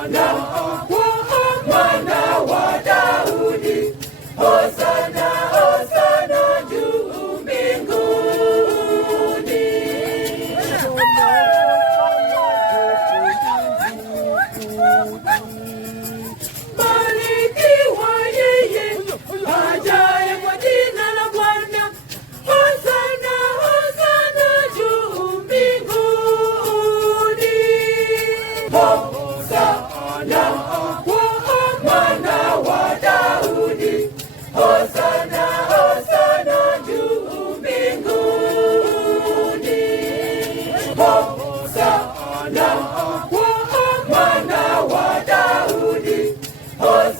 Hosana kwa mwana wa Daudi, Hosana, Hosana juu mbinguni. Barikiwa yeye ajaye kwa jina la Bwana, Hosana, Hosana juu mbinguni. Hosana kwa mwana wa Daudi, Hosana, Hosana juu mbinguni. Hosana kwa mwana wa Daudi, Hosana.